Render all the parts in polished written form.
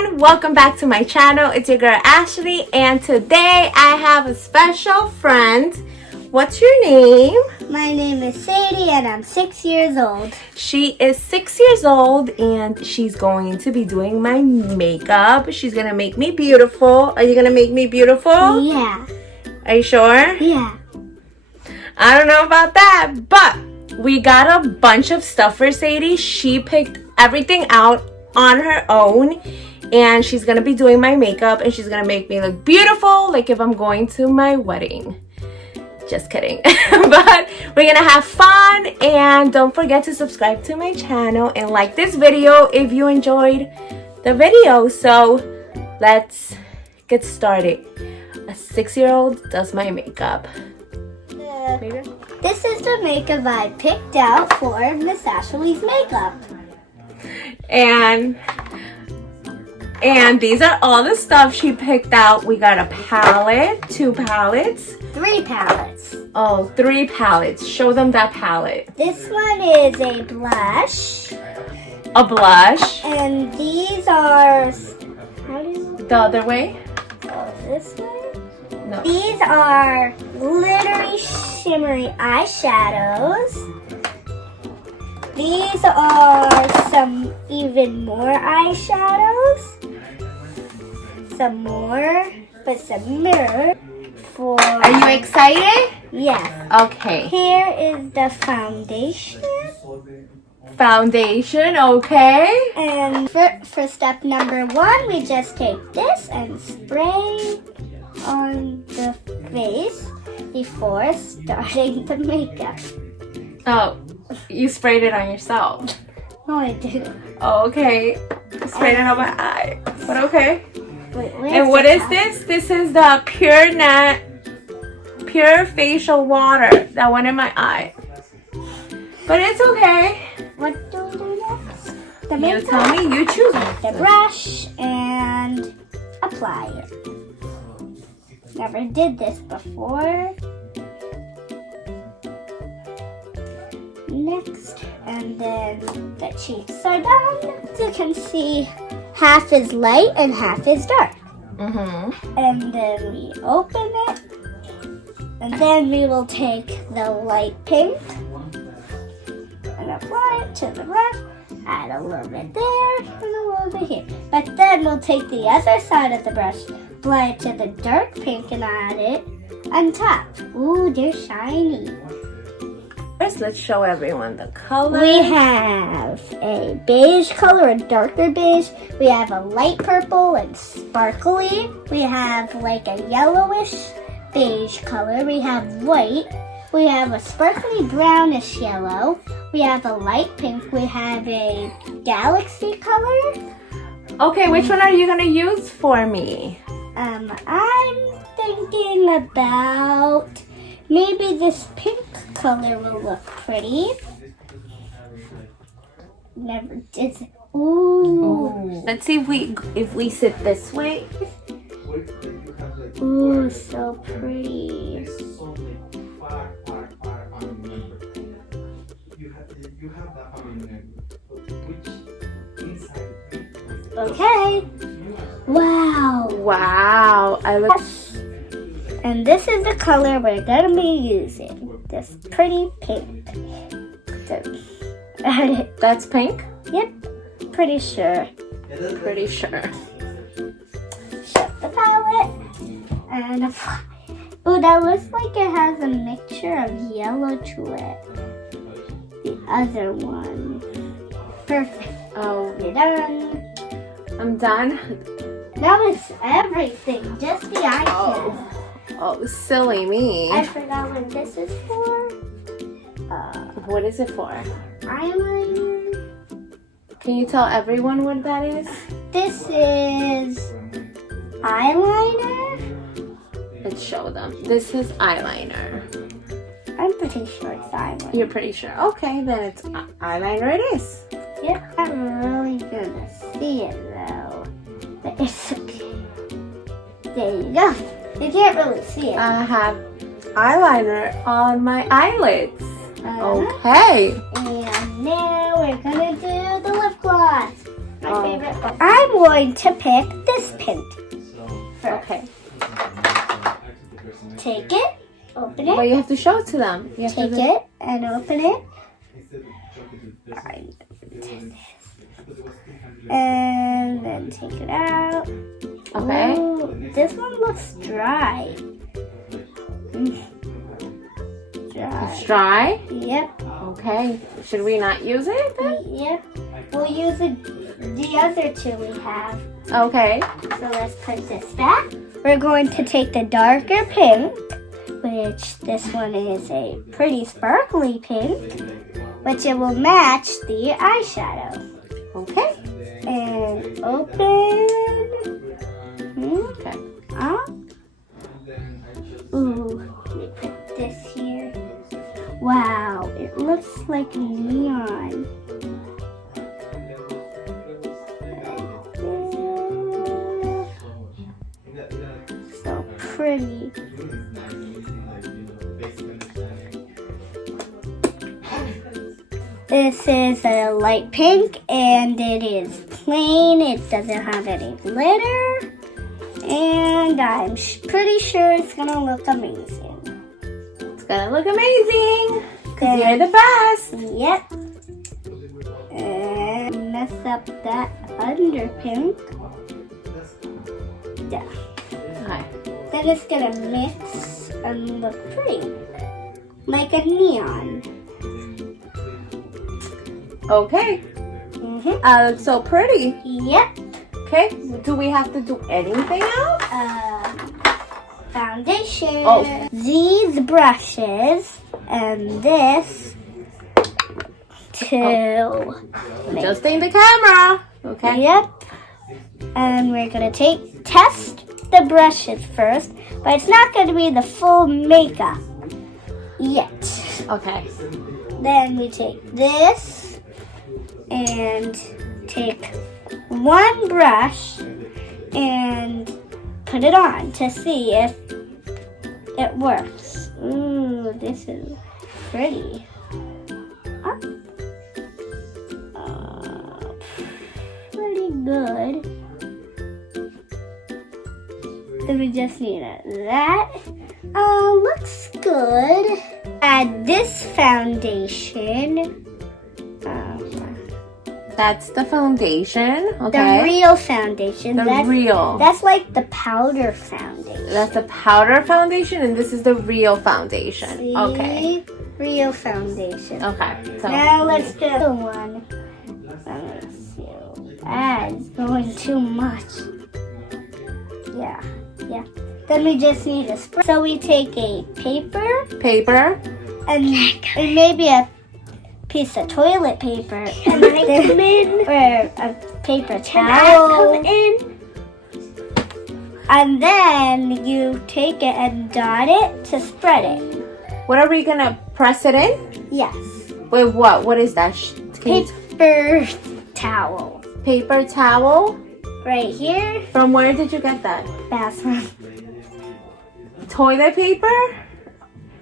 everyone, welcome back to my channel. It's your girl Ashley, and today I have a special friend. What's your name? My name is Sadie and I'm 6 years old. She is 6 years old and she's going to be doing my makeup. She's gonna make me beautiful. Are you gonna make me beautiful? Yeah. Are you sure? Yeah. I don't know about that, but we got a bunch of stuff for Sadie. She picked everything out on her own, and she's gonna be doing my makeup and she's gonna make me look beautiful like if I'm going to my wedding. Just kidding. But we're gonna have fun, and don't forget to subscribe to my channel and like this video if you enjoyed the video. So let's get started. A 6-year-old does my makeup. This is the makeup I picked out for Miss Ashley's makeup. And these are all the stuff she picked out. We got a palette, 2 palettes. 3 palettes. Oh, 3 palettes. Show them that palette. This one is a blush. A blush. And these are, how do you The other way? go this way? No. These are glittery, shimmery eyeshadows. These are some even more eyeshadows. Some more, but some mirror for... Are you excited? Yes. Okay. Here is the foundation. Foundation, okay. And for step number 1, we just take this and spray on the face before starting the makeup. Oh, you sprayed it on yourself. No, I didn't. Oh, okay. You sprayed it on my eye. But okay. Wait, And what is this? This is the Pure Facial Water that went in my eye. But it's okay. What do we do next? The You makeup, tell me, you choose. the brush, and apply it. Never did this before. Next, and then the cheeks are done. As you can see, half is light and half is dark. And then we open it, and then we will take the light pink and apply it to the brush. Add a little bit there and a little bit here. But then we'll take the other side of the brush, apply it to the dark pink, and add it on top. Ooh, they're shiny. First, let's show everyone the color. We have a beige color, a darker beige. We have a light purple and sparkly. We have like a yellowish beige color. We have white. We have a sparkly brownish yellow. We have a light pink. We have a galaxy color. Okay, which one are you gonna use for me? I'm thinking about maybe this pink color will look pretty. Never did. Ooh. Let's see if we sit this way. Ooh, so pretty. Okay. Wow. Wow, I look. And this is the color we're gonna be using. This pretty pink. So, That's pink? yep, pretty sure. Pretty sure. Shut the palette and apply. Oh, that looks like it has a mixture of yellow to it. The other one. Perfect. Oh, We're done. I'm done. That was everything, just the eyeshadow. Oh, silly me. I forgot what this is for. What is it for? Eyeliner. Can you tell everyone what that is? This is eyeliner. Let's show them. This is eyeliner. I'm pretty sure it's eyeliner. You're pretty sure. Okay, then it's eyeliner it is. Yep, I'm really gonna see it though. But it's okay. There you go. You can't really see it. I have eyeliner on my eyelids. Okay. And now we're gonna do the lip gloss. my favorite. I'm going to pick this pink first. Okay. Take it, open it. But you have to show it to them. You have Take to it and open it. And then take it out. Okay. Ooh, this one looks dry. Dry. It's dry? Yep. Okay. Should we not use it then? Yep. We'll use the other two we have. Okay. So let's put this back. We're going to take the darker pink, which this one is a pretty sparkly pink, which it will match the eyeshadow. Okay. And open. Okay. Ooh, let me put this here. Wow, it looks like neon. So pretty. This is a light pink and it is plain. It doesn't have any glitter. And I'm pretty sure it's gonna look amazing. It's gonna look amazing. Because you're the best. Yep. And mess up that under pink. Yeah. Okay. Then it's gonna mix and look pretty. Like a neon. Okay. Looks so pretty. Yep. Okay. Do we have to do anything else? Foundation. Oh. These brushes and this to make. Adjusting the camera. Okay. Yep. And we're gonna test the brushes first, but it's not gonna be the full makeup yet. Okay. Then we take this and take one brush and put it on to see if it works. Ooh, this is pretty. Pretty good. Then we just need that. Looks good. Add this foundation. That's the foundation. Okay. The real foundation. Real. That's like the powder foundation. That's the powder foundation, and this is the real foundation. See? Okay. Real foundation. Okay. So Now let's do the one. Let's see. It's going too much. Yeah. Then we just need a spray. So we take a paper. And maybe a piece of toilet paper. And then, or a paper towel. Come in. And then you take it and dot it to spread it. what are we gonna press it in? Yes. With what? What is that? Paper towel. Paper towel. Right here. From where did you get that? Bathroom. Toilet paper?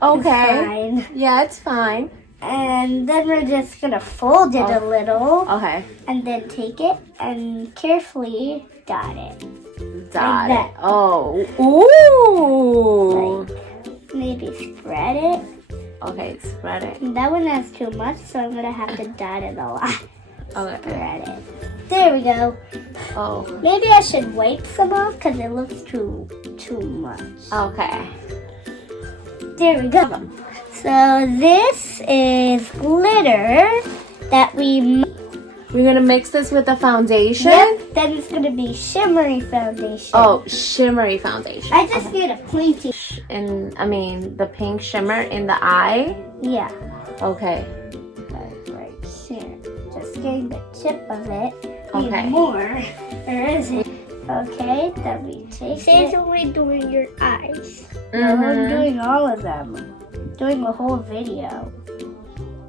Okay. Fine. Yeah, it's fine. And then we're just gonna fold it a little. Okay. And then take it and carefully dot it. Got Like it. Oh. Ooh. Like, maybe spread it. Okay, spread it. That one has too much, so I'm gonna have to dot it a lot. Okay. Spread it. There we go. Oh. Maybe I should wipe some off because it looks too much. Okay. There we go. So this is glitter that We're gonna mix this with the foundation. Yep, then it's gonna be shimmery foundation. Oh, shimmery foundation. I just need a pointy. And I mean the pink shimmer in the eye. Yeah. Okay. Right here. Just getting the tip of it. Okay. Need more. There isn't. Okay, then we take Sam's it. only doing your eyes. No, I'm doing all of them. Doing the whole video.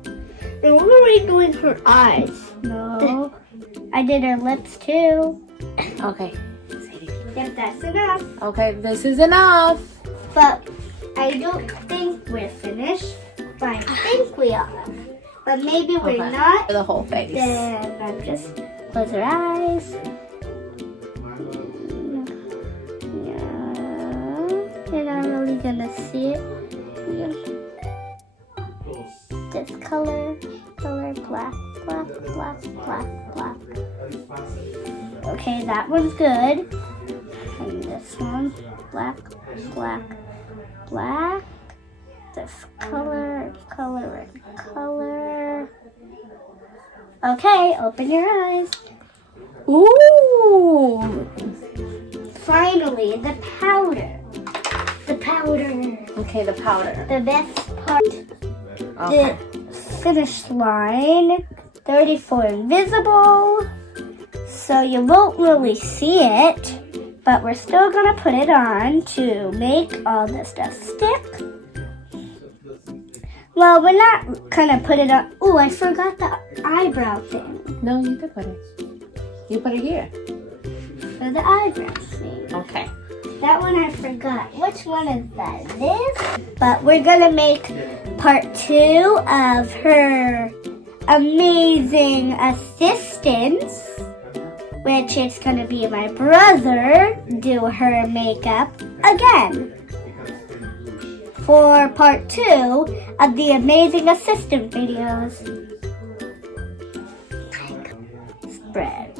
And we're already doing her eyes. No. I did her lips too. Okay. Yep, that's enough. Okay, this is enough. But I don't think we're finished. But I think we are. But maybe we're Okay. not. The whole face. Then I'm just Close her eyes. Yeah. You're not really gonna see it. This color, black. Okay, that one's good. And this one, black. This color. Okay, open your eyes. Ooh. Finally, the powder. Okay, the powder. The best part. Okay. The finish line. 34 invisible. So you won't really see it. But we're still gonna put it on to make all the stuff stick. Well, we're not gonna put it on. Oh, I forgot the eyebrow thing. No, you can put it. You put it here. For the eyebrow thing. Okay. That one I forgot. Which one is that? This? But we're gonna make part 2 of her amazing assistants, which is gonna be my brother do her makeup again. For part 2 of the amazing assistant videos. Spread.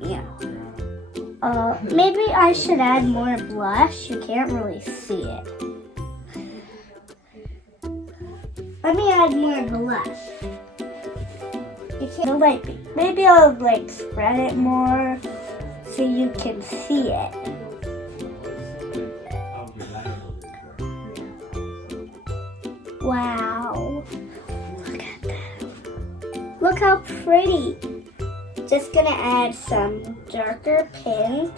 Yeah. Maybe I should add more blush. You can't really see it. Let me add more blush. You can't maybe I'll spread it more so you can see it. Wow. Look at that. Look how pretty. Just gonna add some darker pink.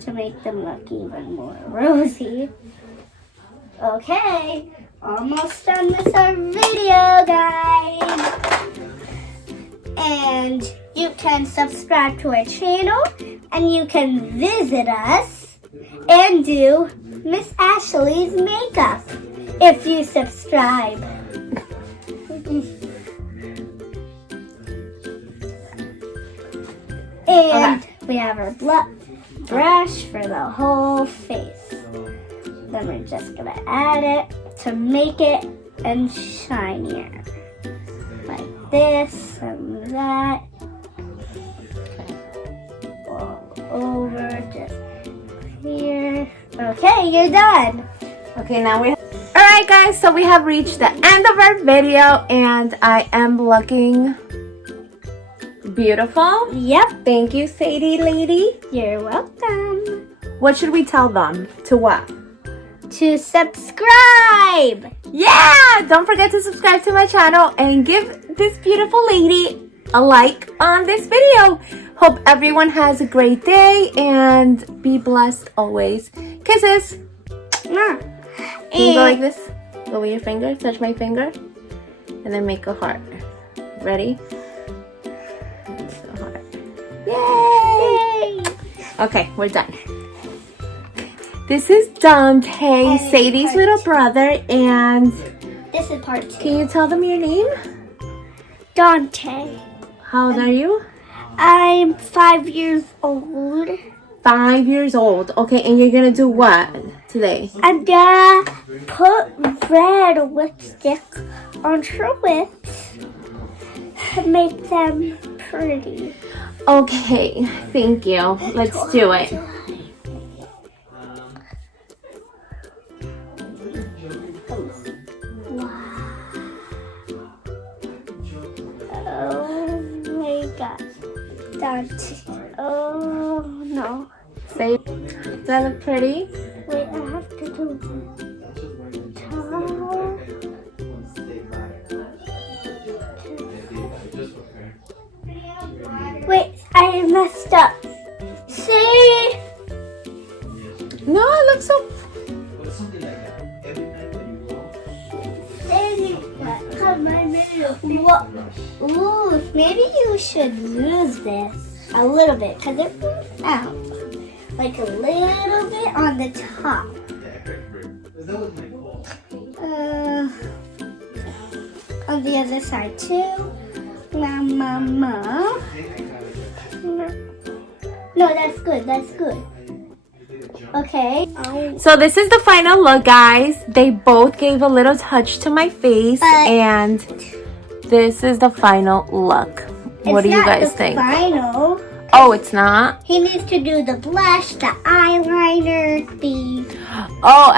To make them look even more rosy. Okay, almost done with our video, guys. And you can subscribe to our channel and you can visit us and do Miss Ashley's makeup if you subscribe. And we have our brush for the whole face. Then we're just gonna add it to make it and shinier. Like this and that. All over, just here. Okay, you're done. Okay, now we Alright guys, so we have reached the end of our video and I am looking beautiful. Yep. Thank you, Sady lady. You're welcome. What should we tell them? To what? To subscribe. Yeah! Don't forget to subscribe to my channel and give this beautiful lady a like on this video. Hope everyone has a great day and be blessed always. Kisses. Mwah. Can you go like this? Go with your finger, touch my finger, and then make a heart. Ready? Make a heart. Yay! Okay, we're done. This is Dante, Sadie's little brother, and this is part 2. Can you tell them your name? Dante. How old are you? I'm 5 years old. 5 years old. Okay, and you're gonna do what today? I'm gonna put red lipstick on her lips to make them pretty. Okay, thank you. Let's do it. Oh my God. Dante. Oh no. Say, does that look pretty? Wait, I have to do top. Wait, I messed up. See? No, it looks so... What? Ooh, maybe you should lose this a little bit because it moves out. Like a little bit on the top. on the other side too. Mama. No, that's good. That's good. Okay. So this is the final look, guys. They both gave a little touch to my face, and this is the final look. What do you guys think? Final. Oh, it's not? He needs to do the blush, the eyeliner, the... Oh,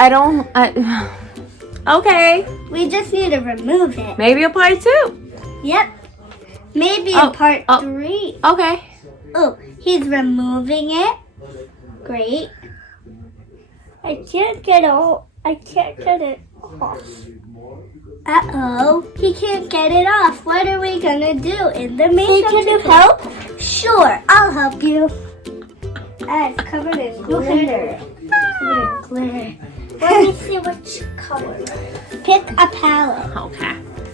okay. We just need to remove it. Maybe a part 2. Yep. Maybe a part 3. Okay. Oh, he's removing it. Great. I can't get it off. Uh-oh. He can't get it off. What are we gonna do in the makeup? Can you help? Sure, I'll help you. It's covered in glitter. Covered in glitter. Let me see which color. Pick a palette. Okay.